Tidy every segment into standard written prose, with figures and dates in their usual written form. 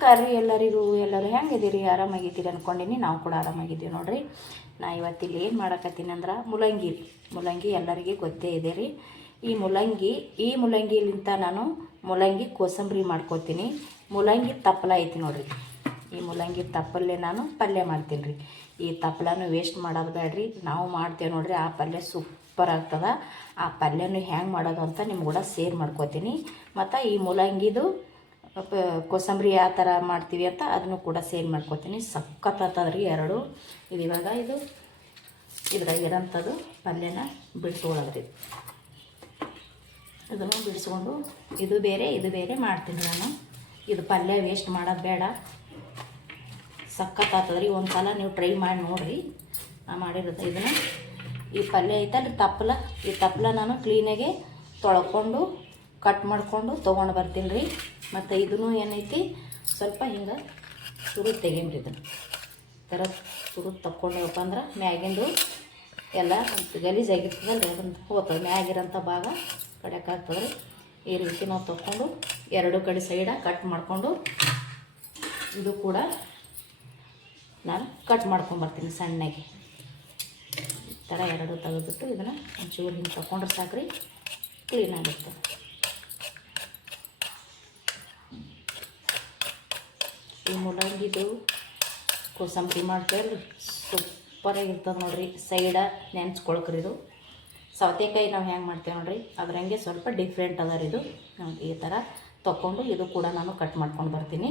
ನಮಸ್ಕಾರ ರೀ ಎಲ್ಲರಿಗೂ. ಎಲ್ಲರೂ ಹೆಂಗಿದ್ದೀರಿ? ಆರಾಮಾಗಿದ್ದೀರಿ ಅಂದ್ಕೊಂಡಿನಿ. ನಾವು ಕೂಡ ಆರಾಮಾಗಿದ್ದೀವಿ ನೋಡಿರಿ. ನಾ ಇವತ್ತಿಲ್ಲಿ ಏನು ಮಾಡಕತ್ತೀನಿ ಅಂದ್ರೆ ಮುಲ್ಲಂಗಿ ಎಲ್ಲರಿಗೆ ಗೊತ್ತೇ ಇದೆ ರೀ. ಈ ಮುಲ್ಲಂಗಿಲಿಂತ ನಾನು ಮುಲ್ಲಂಗಿ ಕೋಸಂಬರಿ ಮಾಡ್ಕೋತೀನಿ. ಮುಲ್ಲಂಗಿ ತಪ್ಪಲ ಐತಿ ನೋಡಿರಿ. ಈ ಮುಲ್ಲಂಗಿ ತಪ್ಪಲ್ಲೇ ನಾನು ಪಲ್ಯ ಮಾಡ್ತೀನಿ ರೀ. ಈ ತಪ್ಪಲನೂ ವೇಸ್ಟ್ ಮಾಡೋದು ಬೇಡ್ರಿ, ನಾವು ಮಾಡ್ತೇವೆ ನೋಡಿರಿ. ಆ ಪಲ್ಯ ಸೂಪರ್ ಆಗ್ತದೆ. ಆ ಪಲ್ಯನೂ ಹೆಂಗೆ ಮಾಡೋದು ಅಂತ ನಿಮ್ಗೆ ಕೂಡ ಶೇರ್ ಮಾಡ್ಕೋತೀನಿ. ಮತ್ತು ಈ ಮುಲ್ಲಂಗಿದು ಕೋಸಂಬರಿ ಯಾವ ಥರ ಮಾಡ್ತೀವಿ ಅಂತ ಅದನ್ನು ಕೂಡ ಸೇಲ್ ಮಾಡ್ಕೊತೀನಿ. ಸಖತ್ತಾಗ್ತದ್ರಿ ಎರಡು. ಇದು ಇವಾಗ ಇದ್ರಾಗಿರೋಂಥದ್ದು ಪಲ್ಯನ ಬಿಡಿಸ್ಕೊಳ್ಳೋದ್ರಿ. ಇದನ್ನು ಬಿಡಿಸ್ಕೊಂಡು ಇದು ಬೇರೆ ಮಾಡ್ತೀನಿ ನಾನು. ಇದು ಪಲ್ಯ ವೇಸ್ಟ್ ಮಾಡೋದು ಬೇಡ, ಸಖತ್ತಾಗ್ತದ್ರಿ. ಒಂದು ಸಲ ನೀವು ಟ್ರೈ ಮಾಡಿ ನೋಡಿರಿ. ನಾ ಮಾಡಿರುತ್ತೆ ಇದನ್ನು. ಈ ಪಲ್ಯ ಐತಲ್ಲ ತಪ್ಪಲ, ಈ ತಪ್ಪಲ ನಾನು ಕ್ಲೀನಾಗೆ ತೊಳ್ಕೊಂಡು ಕಟ್ ಮಾಡಿಕೊಂಡು ತೊಗೊಂಡು ಬರ್ತೀನಿ ರೀ. ಮತ್ತು ಇದನ್ನು ಏನೈತಿ ಸ್ವಲ್ಪ ಹಿಂಗೆ ಸುರುದು ತೆಗೀನಿ ರೀ. ಇದನ್ನು ಥರ ಸುರುದು ತಕ್ಕೊಂಡಪ್ಪ ಅಂದ್ರೆ ಮ್ಯಾಗಿಂದು ಎಲ್ಲ ಗಲೀಜಾಗಿರ್ತದಲ್ಲ ರೀ, ಅದನ್ನು ಹೋಗ್ತದೆ. ಮ್ಯಾಗಿರೋಂಥ ಭಾಗ ಕಡೆಕಾಗ್ತದೆ ರೀ. ಈ ರೀತಿ ನಾವು ತಕ್ಕೊಂಡು ಎರಡು ಕಡೆ ಸೈಡ ಕಟ್ ಮಾಡಿಕೊಂಡು ಇದು ಕೂಡ ನಾನು ಕಟ್ ಮಾಡ್ಕೊಂಬರ್ತೀನಿ ಸಣ್ಣಗೆ. ಈ ಥರ ಎರಡು ತೆಗೆದ್ಬಿಟ್ಟು ಇದನ್ನು ಒಂಚೂರು ಹಿಂಗೆ ತಗೊಂಡ್ರೆ ಸಾಕ್ರಿ, ಕ್ಲೀನಾಗಿರ್ತದೆ. ಈ ಮುಲ್ಲಂಗಿದು ಕೋಸಂಬರಿ ಮಾಡ್ತೇವೆ ರೀ, ಸೂಪರಾಗಿರ್ತದೆ ನೋಡಿರಿ. ಸೈಡ ನೆನ್ಸ್ಕೊಳ್ಕ್ರಿ. ಇದು ಸೌತೆಕಾಯಿ ನಾವು ಹೆಂಗೆ ಮಾಡ್ತೇವೆ ನೋಡಿರಿ, ಅದ್ರಂಗೆ ಸ್ವಲ್ಪ ಡಿಫ್ರೆಂಟ್ ಅದ ರೀ ಇದು. ಈ ಥರ ತೊಗೊಂಡು ಇದು ಕೂಡ ನಾನು ಕಟ್ ಮಾಡ್ಕೊಂಡು ಬರ್ತೀನಿ.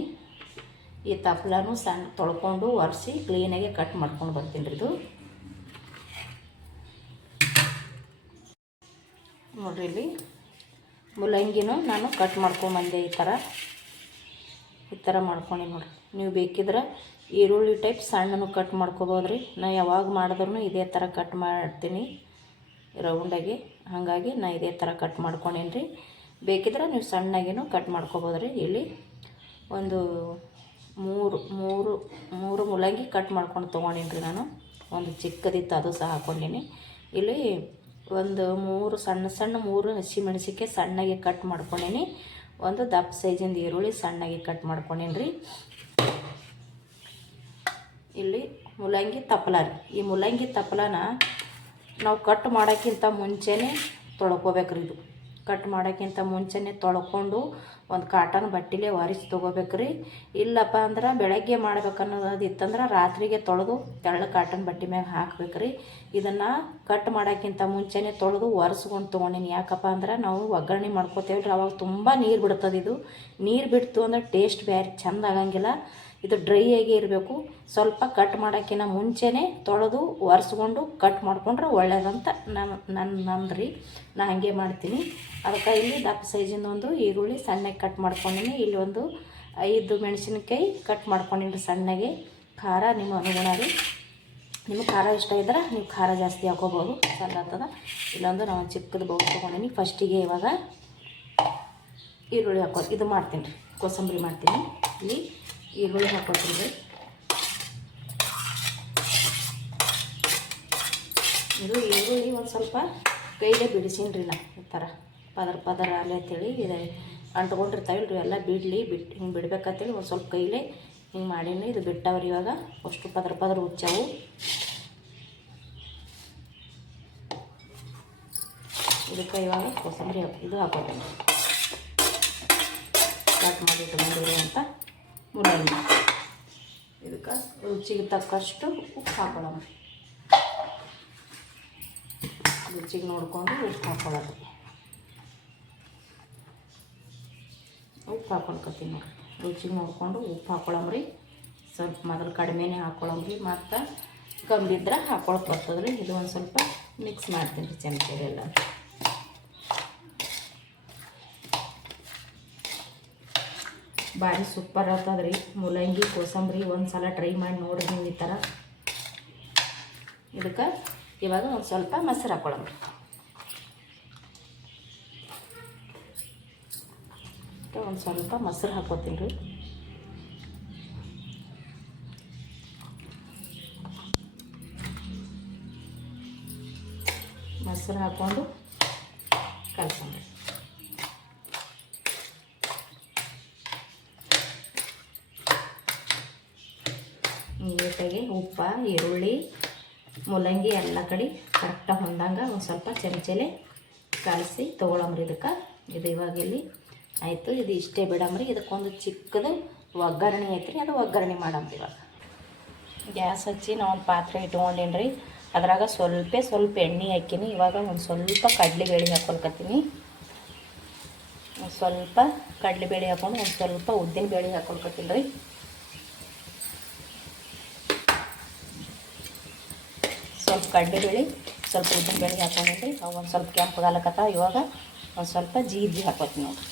ಈ ತಪ್ಪಲೂ ಸಣ್ಣ ತೊಳ್ಕೊಂಡು ಒರೆಸಿ ಕ್ಲೀನಾಗಿ ಕಟ್ ಮಾಡ್ಕೊಂಡು ಬರ್ತೀನಿ ರೀ. ಇದು ನೋಡಿರಿ, ಇಲ್ಲಿ ಮುಲ್ಲಂಗಿನೂ ನಾನು ಕಟ್ ಮಾಡ್ಕೊಂಬಂದೆ. ಈ ಥರ ಮಾಡ್ಕೊಂಡು ನೋಡಿರಿ. ನೀವು ಬೇಕಿದ್ರೆ ಈರುಳ್ಳಿ ಟೈಪ್ ಸಣ್ಣನು ಕಟ್ ಮಾಡ್ಕೊಬೋದು ರೀ. ನಾ ಯಾವಾಗ ಮಾಡಿದ್ರೂ ಇದೇ ಥರ ಕಟ್ ಮಾಡ್ತೀನಿ ರೌಂಡಾಗಿ. ಹಾಗಾಗಿ ನಾ ಇದೇ ಥರ ಕಟ್ ಮಾಡ್ಕೊಂಡೇನಿ ರೀ. ಬೇಕಿದ್ರೆ ನೀವು ಸಣ್ಣಾಗಿನೂ ಕಟ್ ಮಾಡ್ಕೊಬೋದು ರೀ. ಇಲ್ಲಿ ಒಂದು ಮೂರು ಮುಲ್ಲಂಗಿ ಕಟ್ ಮಾಡ್ಕೊಂಡು ತೊಗೊಂಡೀನಿ ರೀ ನಾನು. ಒಂದು ಚಿಕ್ಕದಿತ್ತು, ಅದು ಸಹ ಹಾಕ್ಕೊಂಡೀನಿ. ಇಲ್ಲಿ ಒಂದು ಮೂರು ಹಸಿಮೆಣಸಿಕಾಯಿ ಸಣ್ಣಗೆ ಕಟ್ ಮಾಡ್ಕೊಂಡೀನಿ. ಒಂದು ದಪ್ಪ ಸೈಜಿಂದ ಈರುಳ್ಳಿ ಸಣ್ಣಗೆ ಕಟ್ ಮಾಡ್ಕೊಂಡೀನಿ ರೀ. ಇಲ್ಲಿ ಮುಲ್ಲಂಗಿ ತಪ್ಪಲ ರೀ. ಈ ಮುಲ್ಲಂಗಿ ತಪ್ಪಲನ ನಾವು ಕಟ್ ಮಾಡೋಕ್ಕಿಂತ ಮುಂಚೆನೇ ತೊಳ್ಕೊಬೇಕ್ರಿ. ಇದು ಕಟ್ ಮಾಡೋಕ್ಕಿಂತ ಮುಂಚೆನೇ ತೊಳ್ಕೊಂಡು ಒಂದು ಕಾಟನ್ ಬಟ್ಟೆಲೇ ಒರೆಸಿ ತೊಗೋಬೇಕ್ರಿ. ಇಲ್ಲಪ್ಪ ಅಂದ್ರೆ ಬೆಳಗ್ಗೆ ಮಾಡ್ಬೇಕನ್ನೋದು ಇತ್ತಂದ್ರೆ ರಾತ್ರಿಗೆ ತೊಳೆದು ತೆಳ್ಳ ಕಾಟನ್ ಬಟ್ಟೆ ಮ್ಯಾಗ ಹಾಕ್ಬೇಕ್ರಿ. ಇದನ್ನು ಕಟ್ ಮಾಡೋಕ್ಕಿಂತ ಮುಂಚೆನೇ ತೊಳೆದು ಒರೆಸ್ಕೊಂಡು ತೊಗೊಂಡಿನಿ. ಯಾಕಪ್ಪ ಅಂದ್ರೆ ನಾವು ಒಗ್ಗರಣೆ ಮಾಡ್ಕೋತೇವೆ ರೀ, ಅವಾಗ ತುಂಬ ನೀರು ಬಿಡ್ತದೆ. ಇದು ನೀರು ಬಿಡ್ತು ಅಂದ್ರೆ ಟೇಸ್ಟ್ ಬೇರೆ ಚೆಂದ ಆಗಂಗಿಲ್ಲ. ಇದು ಡ್ರೈ ಆಗಿ ಇರಬೇಕು. ಸ್ವಲ್ಪ ಕಟ್ ಮಾಡೋಕ್ಕಿಂತ ಮುಂಚೆನೇ ತೊಳೆದು ಒರೆಸ್ಕೊಂಡು ಕಟ್ ಮಾಡ್ಕೊಂಡ್ರೆ ಒಳ್ಳೇದಂತ ನಂದ್ರಿ. ನಾ ಹಾಗೆ ಮಾಡ್ತೀನಿ. ಅದಕ್ಕೆ ಇಲ್ಲಿ ದಪ್ಪ ಸೈಜಿಂದ ಒಂದು ಈರುಳ್ಳಿ ಸಣ್ಣಗೆ ಕಟ್ ಮಾಡ್ಕೊಂಡಿನಿ. ಇಲ್ಲಿ ಒಂದು 5 ಮೆಣಸಿನ್ಕಾಯಿ ಕಟ್ ಮಾಡ್ಕೊಂಡಿನಿ ಸಣ್ಣಗೆ. ಖಾರ ನಿಮ್ಮ ಅನುಗುಣ ರೀ. ನಿಮಗೆ ಖಾರ ಇಷ್ಟ ಇದ್ರೆ ನೀವು ಖಾರ ಜಾಸ್ತಿ ಹಾಕೋಬೋದು, ಚಂದ ಆಗ್ತದೆ. ಇಲ್ಲೊಂದು ನಾವು ಚಿಕ್ಕದು ಬೌಲ್ ತೊಗೊಂಡಿನಿ. ಫಸ್ಟಿಗೆ ಇವಾಗ ಈರುಳ್ಳಿ ಹಾಕೋದು ಇದು ಮಾಡ್ತೀನಿ ರೀ, ಕೋಸಂಬರಿ ಮಾಡ್ತೀನಿ. ಇಲ್ಲಿ ಈರುಳ್ಳಿ ಹಾಕೋತೀನಿ ರೀ. ಇದು ಈರುಳ್ಳಿ ಒಂದು ಸ್ವಲ್ಪ ಕೈಲೇ ಬಿಡಿಸೀನಿ ರೀ. ನಾ ಈ ಥರ ಪದರ ಅಲ್ಲೇ ಅಂತೇಳಿ ಇದು ಅಂಟ್ಕೊಂಡಿರ್ತಾವಿಲ್ಲ ರೀ, ಎಲ್ಲ ಹಿಂಗೆ ಬಿಡ್ಬೇಕಂತೇಳಿ ಒಂದು ಸ್ವಲ್ಪ ಕೈಲೇ ಹಿಂಗೆ ಮಾಡೀನಿ. ಇದು ಬಿಟ್ಟವ್ರಿ. ಇವಾಗ ಅಷ್ಟು ಪದರ ಉಚ್ಚಾವು. ಇದಕ್ಕೆ ಇವಾಗ ಕೋಸಂಬರಿ ಇದು ಹಾಕೋತೀನಿ. ಕಟ್ ಮಾಡಿ ಇಟ್ಕೊಂಡಿರುವಂಥ ಮುಲ್ಲಂಗಿ. ಇದಕ್ಕೆ ರುಚಿಗೆ ತಕ್ಕಷ್ಟು ಉಪ್ಪು ಹಾಕೊಳ್ಳೋಣ. ರುಚಿಗೆ ನೋಡಿಕೊಂಡು ಉಪ್ಪು ಹಾಕೊಳ್ಳೋದು. ಉಪ್ಪು ಹಾಕೊಳ್ಕೊತೀನಿ ನೋಡಿ. ರುಚಿಗೆ ನೋಡಿಕೊಂಡು ಉಪ್ಪು ಹಾಕೊಳ್ಳಂಬ್ರಿ. ಸ್ವಲ್ಪ ಮೊದಲು ಕಡಿಮೆನೇ ಹಾಕೊಳ್ಳಂಬ್ರಿ, ಮತ್ತು ಕಮ್ಮಿದ್ರೆ ಹಾಕೊಳಕ್ಕೆ ಬರ್ತದ್ರಿ. ಇದು ಒಂದು ಸ್ವಲ್ಪ ಮಿಕ್ಸ್ ಮಾಡ್ತೀನಿ ರೀ ಚಮಚೆಲ್ಲ. ಭಾರಿ ಸೂಪರ್ ಆಗ್ತದ್ರಿ ಮುಲ್ಲಂಗಿ ಕೋಸಂಬರಿ. ಒಂದು ಸಲ ಟ್ರೈ ಮಾಡಿ ನೋಡಿರಿ ನೀವು ಈ ಥರ. ಇದಕ್ಕೆ ಇವಾಗ ಒಂದು ಸ್ವಲ್ಪ ಮೊಸರು ಹಾಕೊಳ್ಳೋಣ. ಒಂದು ಸ್ವಲ್ಪ ಮೊಸರು ಹಾಕೋತೀನಿ ರೀ. ಮೊಸರು ಹಾಕ್ಕೊಂಡು ಕಲ್ಸ್ಕೊಂಡ್ರಿ. ನೀಟಾಗಿ ಉಪ್ಪು ಈರುಳ್ಳಿ ಮೂಲಂಗಿ ಎಲ್ಲ ಕಡೆ ಕರೆಕ್ಟಾಗಿ ಹೊಂದಂಗೆ ಒಂದು ಸ್ವಲ್ಪ ಚಮಚಲೆ ಕಲಸಿ ತೊಗೊಳಮ್ರಿ ಇದಕ್ಕೆ. ಇದು ಇವಾಗ ಇಲ್ಲಿ ಆಯಿತು. ಇದು ಇಷ್ಟೇ ಬಿಡಮ್ರಿ. ಇದಕ್ಕೊಂದು ಚಿಕ್ಕದು ಒಗ್ಗರಣೆ ಐತ್ರಿ, ಅದು ಒಗ್ಗರಣೆ ಮಾಡಮ್ರಿ. ಇವಾಗ ಗ್ಯಾಸ್ ಹಚ್ಚಿ ನಾವು ಒಂದು ಪಾತ್ರೆ ಇಟ್ಕೊಂಡೀನಿ ರೀ. ಅದ್ರಾಗ ಸ್ವಲ್ಪ ಎಣ್ಣೆ ಹಾಕೀನಿ. ಇವಾಗ ಒಂದು ಸ್ವಲ್ಪ ಕಡಲೆಬೇಳೆ ಹಾಕ್ಕೊಳ್ಕತ್ತೀನಿ. ಒಂದು ಸ್ವಲ್ಪ ಕಡಲೆಬೇಳೆ ಹಾಕ್ಕೊಂಡು ಒಂದು ಸ್ವಲ್ಪ ಉದ್ದಿನ ಬೇಳೆ ಹಾಕ್ಕೊಳ್ಕತ್ತೀನಿ ರೀ. ಸ್ವಲ್ಪ ಕಡಲೆಬೇಳೆ ಸ್ವಲ್ಪ ಉದ್ದಿನ ಬೇಳೆ ಹಾಕ್ಕೊಂಡ್ರಿ. ಅವು ಒಂದು ಸ್ವಲ್ಪ ಕೆಂಪಗಾಲಕತ್ತ. ಇವಾಗ ಒಂದು ಸ್ವಲ್ಪ ಜೀರಿಗೆ ಹಾಕ್ಕೊತೀನಿ ನೋಡಿರಿ.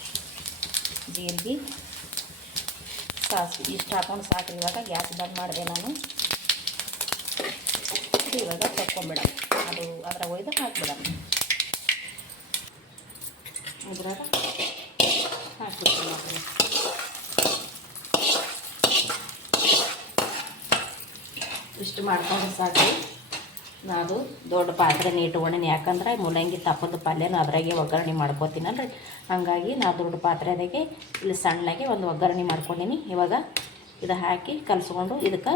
ಜೀರಿಗೆ ಸಾಸಿವೆ ಇಷ್ಟು ಹಾಕ್ಕೊಂಡು ಸಾಕ್ರಿ. ಇವಾಗ ಗ್ಯಾಸ್ ಬಂದ್ ಮಾಡಿದೆ ನಾನು. ಇವಾಗ ತಕ್ಕೊಂಬಿಡ, ಅದು ಅದ್ರಾಗ ಒಯ್ದು ಹಾಕ್ಬಿಡೋಣ. ಇದ್ರಾಗ ಹಾಕ್ಬಿಡ್ತೀನಿ ನೋಡಿರಿ. ಇಷ್ಟು ಮಾಡ್ಕೊಂಡು ಸಾಕ್ರಿ. ನಾನು ದೊಡ್ಡ ಪಾತ್ರೆನೇ ಇಟ್ಕೊಂಡೀನಿ, ಯಾಕಂದ್ರೆ ಮೂಲಂಗಿ ತಪ್ಪದ ಪಲ್ಯನೂ ಅದ್ರಾಗೆ ಒಗ್ಗರಣೆ ಮಾಡ್ಕೋತೀನಲ್ರಿ. ಹಾಗಾಗಿ ನಾನು ದೊಡ್ಡ ಪಾತ್ರೆದಾಗೆ ಇಲ್ಲಿ ಸಣ್ಣಗೆ ಒಂದು ಒಗ್ಗರಣೆ ಮಾಡ್ಕೊಂಡೀನಿ. ಇವಾಗ ಇದು ಹಾಕಿ ಕಲಸ್ಕೊಂಡು ಇದಕ್ಕೆ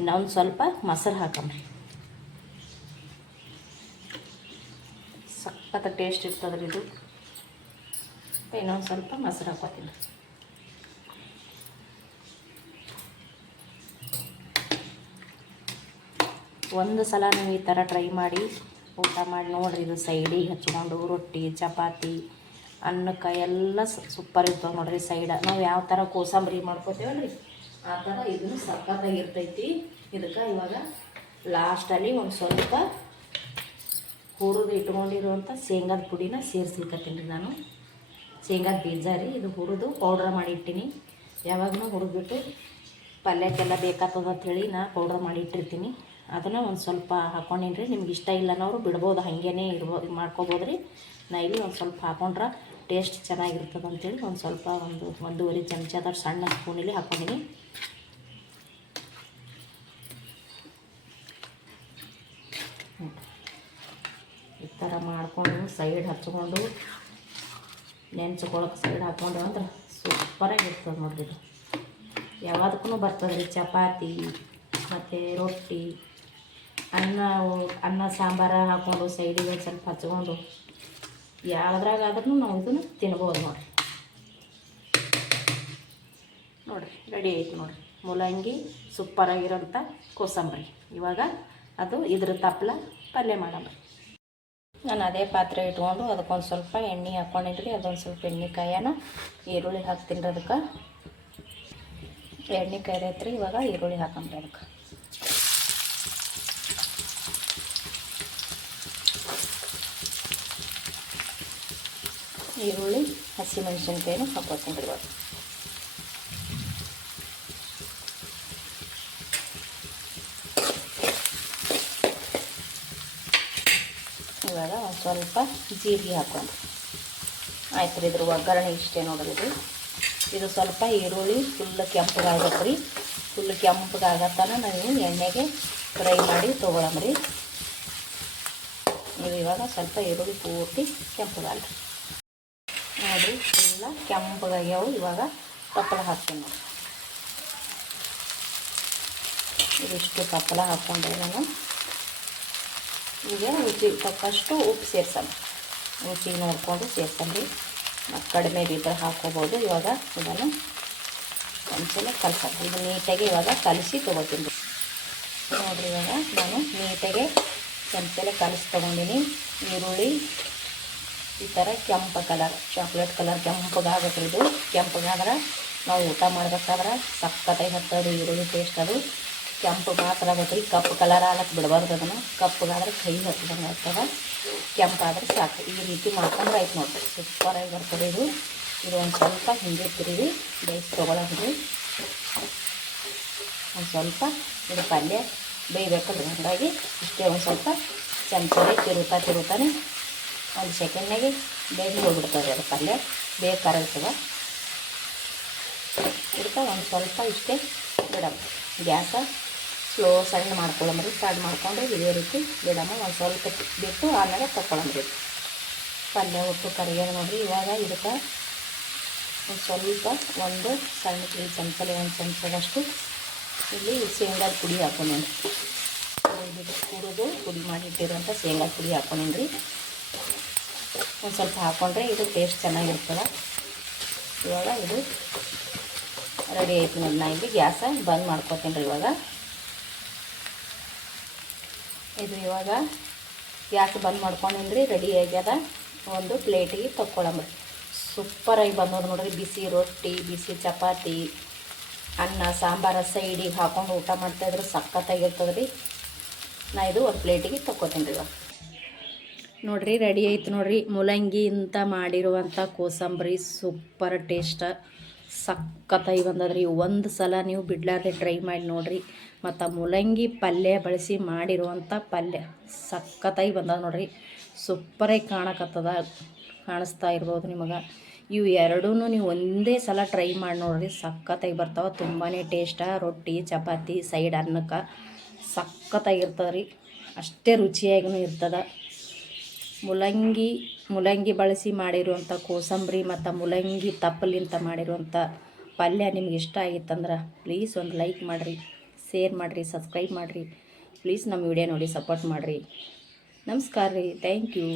ಇನ್ನೊಂದು ಸ್ವಲ್ಪ ಮೊಸರು ಹಾಕಮ್ರಿ. ಸಖತ್ ಟೇಸ್ಟ್ ಇರ್ತದ್ರಿ ಇದು. ಇನ್ನೊಂದು ಸ್ವಲ್ಪ ಮೊಸರು ಹಾಕೋತೀನಿ. ಒಂದು ಸಲ ನೀವು ಈ ಥರ ಟ್ರೈ ಮಾಡಿ ಊಟ ಮಾಡಿ ನೋಡಿರಿ. ಇದು ಸೈಡಿಗೆ ಹಚ್ಕೊಂಡು ರೊಟ್ಟಿ ಚಪಾತಿ ಅನ್ನಕ್ಕೆ ಎಲ್ಲ ಸೂಪರ್ ಇರ್ತವೆ ನೋಡಿರಿ. ಸೈಡ ನಾವು ಯಾವ ಥರ ಕೋಸಂಬರಿ ಮಾಡ್ಕೋತೀವಲ್ರಿ ಆ ಥರ ಇದನ್ನು ಸಖತ್ತಾಗಿರ್ತೈತಿ. ಇದಕ್ಕೆ ಇವಾಗ ಲಾಸ್ಟಲ್ಲಿ ಒಂದು ಸ್ವಲ್ಪ ಹುರಿದು ಇಟ್ಕೊಂಡಿರುವಂಥ ಶೇಂಗಾದ ಪುಡಿನ ಸೇರಿಸ್ಲಿಕ್ಕತ್ತೀನಿ ರೀ. ನಾನು ಶೇಂಗಾದ ಬೀಜ ರೀ, ಇದು ಹುರಿದು ಪೌಡ್ರ್ ಮಾಡಿ ಇಟ್ಟೀನಿ. ಯಾವಾಗಲೂ ಹುರಿದ್ಬಿಟ್ಟು ಪಲ್ಯಕ್ಕೆಲ್ಲ ಬೇಕಾಗ್ತದೆ ಅಂಥೇಳಿ ನಾ ಪೌಡ್ರ್ ಮಾಡಿ ಇಟ್ಟಿರ್ತೀನಿ. ಅದನ್ನು ಒಂದು ಸ್ವಲ್ಪ ಹಾಕ್ಕೊಂಡೀನಿ ರೀ. ನಿಮ್ಗೆ ಇಷ್ಟ ಇಲ್ಲ ಅನ್ನೋರು ಬಿಡ್ಬೋದು, ಹಾಗೇ ಇರ್ಬೋದು, ಮಾಡ್ಕೊಬೋದು ರೀ. ನಾ ಇಲ್ಲಿ ಒಂದು ಸ್ವಲ್ಪ ಹಾಕೊಂಡ್ರೆ ಟೇಸ್ಟ್ ಚೆನ್ನಾಗಿರ್ತದೆ ಅಂಥೇಳಿ ಒಂದು ಸ್ವಲ್ಪ ಒಂದೂವರೆ ಚಮಚದ ಸಣ್ಣ ಸ್ಪೂನಲ್ಲಿ ಹಾಕ್ಕೊಂಡಿನಿ. ಈ ಥರ ಮಾಡಿಕೊಂಡು ಸೈಡ್ ಹಚ್ಕೊಂಡು ನೆನ್ಚ್ಕೊಳಕ್ಕೆ ಸೈಡ್ ಹಾಕ್ಕೊಂಡು ಅಂದ್ರೆ ಸೂಪರಾಗಿರ್ತದೆ ನೋಡ್ರಿ. ಇದು ಯಾವ್ದಕ್ಕೂ ಬರ್ತದೆ ರೀ. ಚಪಾತಿ ಮತ್ತು ರೊಟ್ಟಿ ಅನ್ನ ಸಾಂಬಾರು ಹಾಕ್ಕೊಂಡು ಸೈಡಿಗೆ ಒಂದು ಸ್ವಲ್ಪ ಹಚ್ಕೊಂಡು ಯಾವುದ್ರಾಗಾದ್ರೂ ನಾವು ಇದನ್ನು ತಿನ್ಬೋದು ನೋಡಿರಿ. ನೋಡಿರಿ ರೆಡಿ ಆಯ್ತು ನೋಡಿರಿ ಮೂಲಂಗಿ ಸೂಪರಾಗಿರೋಂಥ ಕೋಸಂಬರಿ. ಇವಾಗ ಅದು ಇದ್ರ ತಪ್ಪಲ ಪಲ್ಯ ಮಾಡಮ್ರಿ. ನಾನು ಅದೇ ಪಾತ್ರೆ ಇಟ್ಕೊಂಡು ಅದಕ್ಕೊಂದು ಸ್ವಲ್ಪ ಎಣ್ಣೆ ಹಾಕ್ಕೊಂಡಿದ್ರಿ. ಅದೊಂದು ಸ್ವಲ್ಪ ಎಣ್ಣೆ ಕಾಯನ ಈರುಳ್ಳಿ ಹಾಕ್ತೀನಿ ರೀ. ಅದಕ್ಕೆ ಎಣ್ಣೆ ಕಾಯ್ದೈತ್ರಿ. ಇವಾಗ ಈರುಳ್ಳಿ ಹಾಕಂಬ್ರಿ. ಅದಕ್ಕೆ ಈರುಳ್ಳಿ ಹಸಿಮೆಣಸಿನ್ಕಾಯಿನೂ ಹಾಕ್ಕೊತೀನಿ ರೀ. ಇವಾಗ ಒಂದು ಸ್ವಲ್ಪ ಜೀರಿಗೆ ಹಾಕ್ಕೊಂಡು ಆಯ್ತು ರೀ. ಇದ್ರ ಒಗ್ಗರಣೆ ಇಷ್ಟೇ ನೋಡ್ರಿ. ಇದು ಸ್ವಲ್ಪ ಈರುಳ್ಳಿ ಫುಲ್ ಕೆಂಪಗಾಗತ್ತೆ ರೀ. ಫುಲ್ ಕೆಂಪಗಾಗತ್ತಾನ ನಾವು ಎಣ್ಣೆಗೆ ಫ್ರೈ ಮಾಡಿ ತೊಗೊಳಮ್ರಿ. ನೀವು ಇವಾಗ ಸ್ವಲ್ಪ ಈರುಳ್ಳಿ ಪೂರ್ತಿ ಕೆಂಪಗಾಲ್ರಿ ನೋಡಿರಿ. ಫುಲ್ಲ ಕೆಂಪಗಾಗ್ಯಾವು. ಇವಾಗ ತಪ್ಪಲ ಹಾಕ್ತೀನಿ ನೋಡಿ. ಇದಿಷ್ಟು ತಪ್ಪಲ ಹಾಕ್ಕೊಂಡ್ರೆ ನಾನು ಈಗ ರುಚಿ ತಕ್ಕಷ್ಟು ಉಪ್ಪು ಸೇರ್ಸೋಣ. ರುಚಿಗೆ ನೋಡಿಕೊಂಡು ಸೇರ್ಸಮ್ರಿ. ಮತ್ತು ಕಡಿಮೆ ಬಿದ್ದರೆ ಹಾಕ್ಕೋಬೋದು. ಇವಾಗ ಇದನ್ನು ಒಂದ್ಸಲ ಕಲಸೋಣ. ಇದು ನೀಟಾಗಿ ಇವಾಗ ಕಲಸಿ ತೊಗೋತೀನಿ ನೋಡಿರಿ. ಇವಾಗ ನಾನು ನೀಟಾಗಿ ಒಂದ್ಸಲ ಕಲಸಿ ತೊಗೊಂಡಿನಿ. ಈರುಳ್ಳಿ ಈ ಥರ ಕೆಂಪು ಕಲರ್ ಚಾಕ್ಲೇಟ್ ಕಲರ್ ಕೆಂಪಗಾಗತ್ತೆ. ಇದು ಕೆಂಪಗಾದ್ರೆ ನಾವು ಊಟ ಮಾಡ್ಬೇಕಾದ್ರೆ ಸಕ್ಕತ್ತಾಗಿ ಹತ್ತದು ಈರುಳ್ಳಿ ಟೇಸ್ಟ್. ಅದು ಕೆಂಪು ಮಾತ್ರ ಆಗುತ್ತೆ ರೀ. ಕಪ್ಪು ಕಲರ್ ಆಗಕ್ಕೆ ಬಿಡಬಾರ್ದು. ಅದನ್ನು ಕಪ್ಪಗಾದ್ರೆ ಕೈ ಹತ್ತದಂಗೆ ಆಗ್ತದೆ. ಕೆಂಪಾದ್ರೆ ಸಾಕು. ಈ ರೀತಿ ಮಾಡ್ಕೊಂಡ್ರೆ ಆಯ್ತು ನೋಡಿರಿ. ಸೂಪರಾಗಿ ಬರ್ತದೆ ಇದು. ಇದು ಒಂದು ಸ್ವಲ್ಪ ಹಿಂಗೆ ತಿರುಗಿ ಬೇಯಿಸಿ ತೊಗೊಳಂದ್ರಿ. ಒಂದು ಸ್ವಲ್ಪ ಇದು ಪಲ್ಯ ಬೇಯಬೇಕಲ್ರಿ. ಹಾಗಾಗಿ ಇಷ್ಟೇ ಒಂದು ಸ್ವಲ್ಪ ಚಮಚರಿ ತಿರುತಾನೆ ಒಂದು ಸೆಕೆಂಡ್ನಾಗೆ ಬೇಗ ಹೋಗ್ಬಿಡ್ತದೆ. ಅದು ಪಲ್ಯ ಬೇಗ ಕರಗ್ತದೆ. ಇದಕ್ಕೆ ಒಂದು ಸ್ವಲ್ಪ ಇಷ್ಟೇ ಬಿಡಮ್ಮ. ಗ್ಯಾಸ ಸ್ಲೋ ಸಣ್ಣ ಮಾಡ್ಕೊಳ್ಳಂಬ್ರಿ. ಸ್ಟಾರ್ಟ್ ಮಾಡ್ಕೊಂಡು ಇದೇ ರೀತಿ ಬಿಡಮ್ಮ. ಒಂದು ಸ್ವಲ್ಪ ಬಿಟ್ಟು ಆಮೇಲೆ ತಗೊಳಂಬ್ರಿ. ಪಲ್ಯ ಒಟ್ಟು ಕರಿಯೋದು ನೋಡಿರಿ. ಇವಾಗ ಇದಕ್ಕೆ ಒಂದು ಸ್ವಲ್ಪ ಒಂದು ಸಣ್ಣ ಚಮಚಲಿ ಒಂದು ಚಮಚದಷ್ಟು ಇಲ್ಲಿ ಶೇಂಗಾದ ಪುಡಿ ಹಾಕೊಂಡೇನಿ ಪುಡಿ ಮಾಡಿಟ್ಟಿರೋಂಥ ಶೇಂಗಾದ ಪುಡಿ ಹಾಕೊಂಡೇನಿ ರೀ. ಒಂದು ಸ್ವಲ್ಪ ಹಾಕ್ಕೊಂಡ್ರೆ ಇದು ಟೇಸ್ಟ್ ಚೆನ್ನಾಗಿರ್ತದೆ. ಇವಾಗ ಇದು ರೆಡಿ ಆಯ್ತು ನೋಡಿ. ನಾ ಇಲ್ಲಿ ಗ್ಯಾಸ ಬಂದ್ ಮಾಡ್ಕೊತೀನಿ ರೀ. ಇವಾಗ ಗ್ಯಾಸ್ ಬಂದ್ ಮಾಡ್ಕೊಂಡೇನಿ ರೀ. ರೆಡಿ ಆಗ್ಯದ. ಒಂದು ಪ್ಲೇಟಿಗೆ ತಕ್ಕೊಳ್ಳಂಬ್ರಿ. ಸೂಪರಾಗಿ ಬಂದೋದು ನೋಡ್ರಿ. ಬಿಸಿ ರೊಟ್ಟಿ, ಬಿಸಿ ಚಪಾತಿ, ಅನ್ನ ಸಾಂಬಾರು ಸೈಡಿಗೆ ಹಾಕೊಂಡು ಊಟ ಮಾಡ್ತಾಯಿದ್ರೆ ಸಖತ್ತಾಗಿರ್ತದೆ ರೀ. ನಾ ಇದು ಒಂದು ಪ್ಲೇಟಿಗೆ ತಕ್ಕೋತೀನಿ ರೀ. ಇವಾಗ ನೋಡಿರಿ ರೆಡಿ ಆಯ್ತು ನೋಡಿರಿ. ಮೂಲಂಗಿ ಅಂತ ಮಾಡಿರುವಂಥ ಕೋಸಂಬರಿ ಸೂಪರ್ ಟೇಸ್ಟ್ ಸಖತ್ತಾಗಿ ಬಂದದ್ರಿ. ಒಂದು ಸಲ ನೀವು ಬಿಡ್ಲಾರ್ದೆ ಟ್ರೈ ಮಾಡಿ ನೋಡಿರಿ. ಮತ್ತು ಮೂಲಂಗಿ ಪಲ್ಯ ಬಳಸಿ ಮಾಡಿರುವಂಥ ಪಲ್ಯ ಸಖತ್ತಾಗಿ ಬಂದದ ನೋಡಿರಿ. ಸೂಪರಾಗಿ ಕಾಣಿಸ್ತಾ ಇರ್ಬೋದು ನಿಮಗೆ. ಇವು ಎರಡೂ ನೀವು ಒಂದೇ ಸಲ ಟ್ರೈ ಮಾಡಿ ನೋಡಿರಿ. ಸಖತ್ತಾಗಿ ಬರ್ತಾವೆ. ತುಂಬಾ ಟೇಸ್ಟ. ರೊಟ್ಟಿ ಚಪಾತಿ ಸೈಡ್ ಅನ್ನಕ್ಕೆ ಸಖತ್ತಾಗಿರ್ತದೆ ರೀ. ಅಷ್ಟೇ ರುಚಿಯಾಗೂ ಇರ್ತದೆ. ಮೂಲಂಗಿ ಬಳಸಿ ಮಾಡಿರುವಂಥ ಕೋಸಂಬರಿ ಮತ್ತು ಮೂಲಂಗಿ ತಪ್ಪಲಿಂತ ಮಾಡಿರುವಂಥ ಪಲ್ಯ ನಿಮ್ಗೆ ಇಷ್ಟ ಆಗಿತ್ತಂದ್ರೆ ಪ್ಲೀಸ್ ಒಂದು ಲೈಕ್ ಮಾಡಿರಿ, ಶೇರ್ ಮಾಡಿರಿ, ಸಬ್ಸ್ಕ್ರೈಬ್ ಮಾಡಿರಿ. ಪ್ಲೀಸ್ ನಮ್ಮ ವಿಡಿಯೋ ನೋಡಿ ಸಪೋರ್ಟ್ ಮಾಡಿರಿ. ನಮಸ್ಕಾರ ರೀ. Thank you.